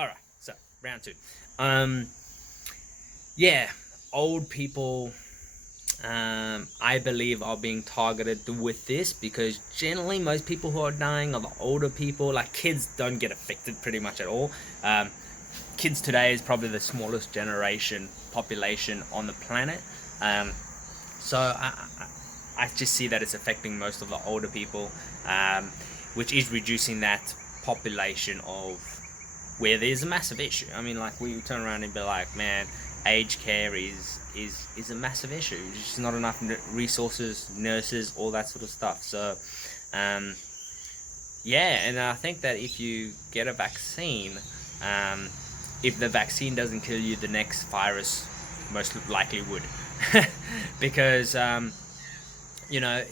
All right, so round two. Um, yeah, old people. I believe are being targeted with this because generally most people who are dying are the older people. Like kids don't get affected pretty much at all. Um, Kids today is probably the smallest generation population on the planet. Um, so I just see that it's affecting most of the older people, um, which is reducing that population of where there's a massive issue. I mean, like we turn around and be like, man, aged care is a massive issue. There's just not enough resources, nurses, all that sort of stuff. So, um, yeah, and I think that if you get a vaccine, um, if the vaccine doesn't kill you, the next virus most likely would, because you know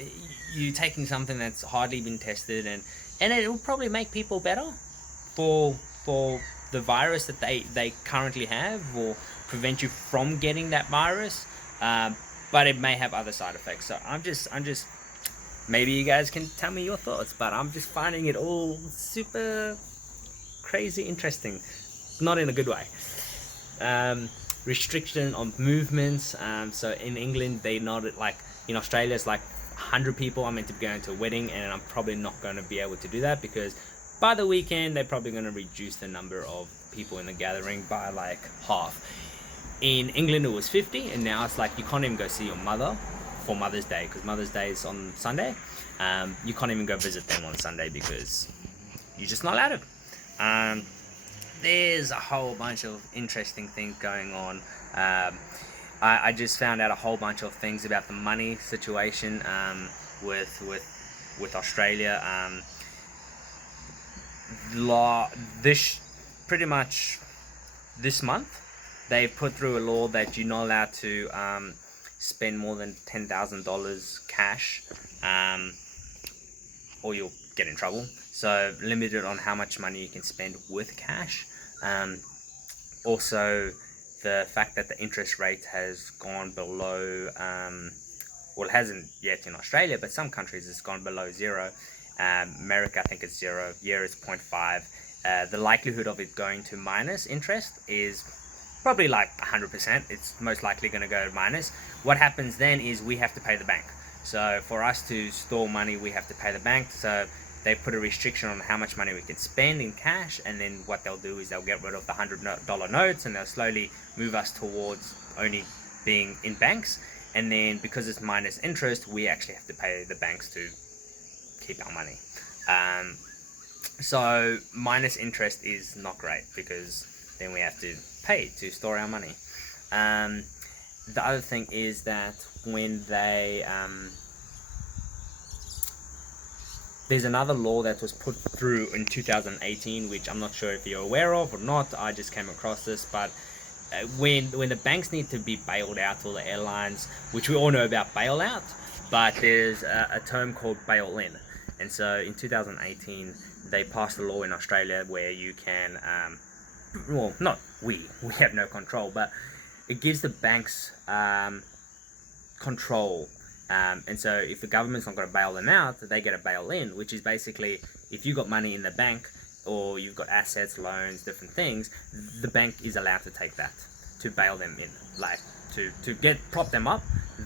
you're taking something that's hardly been tested, and it will probably make people better for for the virus that they currently have, or prevent you from getting that virus. Um, but it may have other side effects. So I'm just maybe you guys can tell me your thoughts, but I'm just finding it all super crazy interesting, not in a good way. Um, Restriction on movements. So in England, they not like in Australia, it's like 100 people are meant to be going to a wedding, and I'm probably not going to be able to do that because by the weekend they're probably going to reduce the number of people in the gathering by like half. In England, it was 50, and now it's like you can't even go see your mother for Mother's Day because Mother's Day is on Sunday. You can't even go visit them on Sunday because you're just not allowed to. There's a whole bunch of interesting things going on. I just found out a whole bunch of things about the money situation with Australia. This pretty much this month they've put through a law that you're not allowed to spend more than $10,000 cash, or you'll get in trouble. So limited on how much money you can spend with cash. Also, the fact that the interest rate has gone below, well, it hasn't yet in Australia, but some countries it's gone below zero. America, I think it's zero. Here it's 0.5. The likelihood of it going to minus interest is probably like 100%. It's most likely going to go minus. What happens then is we have to pay the bank. So for us to store money, we have to pay the bank. So they put a restriction on how much money we can spend in cash, and then what they'll do is they'll get rid of the $100 notes, and they'll slowly move us towards only being in banks. And then because it's minus interest, we actually have to pay the banks to keep our money. So minus interest is not great because then we have to pay to store our money. The other thing is that when they there's another law that was put through in 2018, which I'm not sure if you're aware of or not. I just came across this, but when the banks need to be bailed out, or the airlines, which we all know about bailout, but there's a term called bail-in. And so in 2018, they passed a law in Australia where you can, well, not we have no control, but it gives the banks control. And so if the government's not going to bail them out, they get a bail-in, which is basically if you've got money in the bank or you've got assets, loans, different things, the bank is allowed to take that to bail them in, like to prop them up.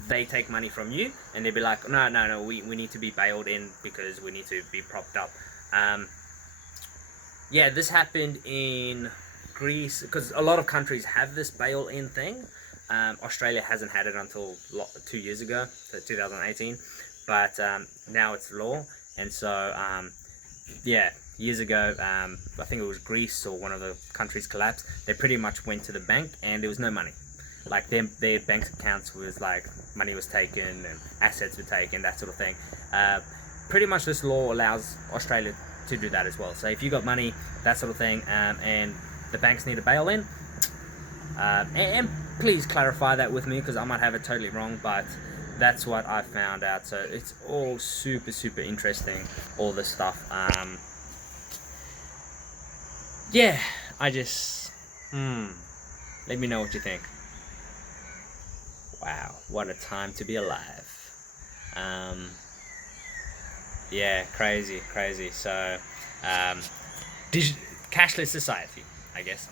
They take money from you and they'll be like, no, we need to be bailed in because we need to be propped up. Yeah, this happened in Greece because a lot of countries have this bail-in thing. Australia hasn't had it until 2 years ago, so 2018, but now it's law. And so yeah, years ago, I think it was Greece or one of the countries collapsed. They pretty much went to the bank and there was no money. Like their bank accounts was like money was taken and assets were taken, that sort of thing. Pretty much this law allows Australia to do that as well. So if you got money, that sort of thing, and the banks need a bail-in, and please clarify that with me because I might have it totally wrong, but that's what I found out. So it's all super interesting, all this stuff. Yeah, I just let me know what you think. Wow, what a time to be alive. Yeah, crazy. So cashless society. I guess.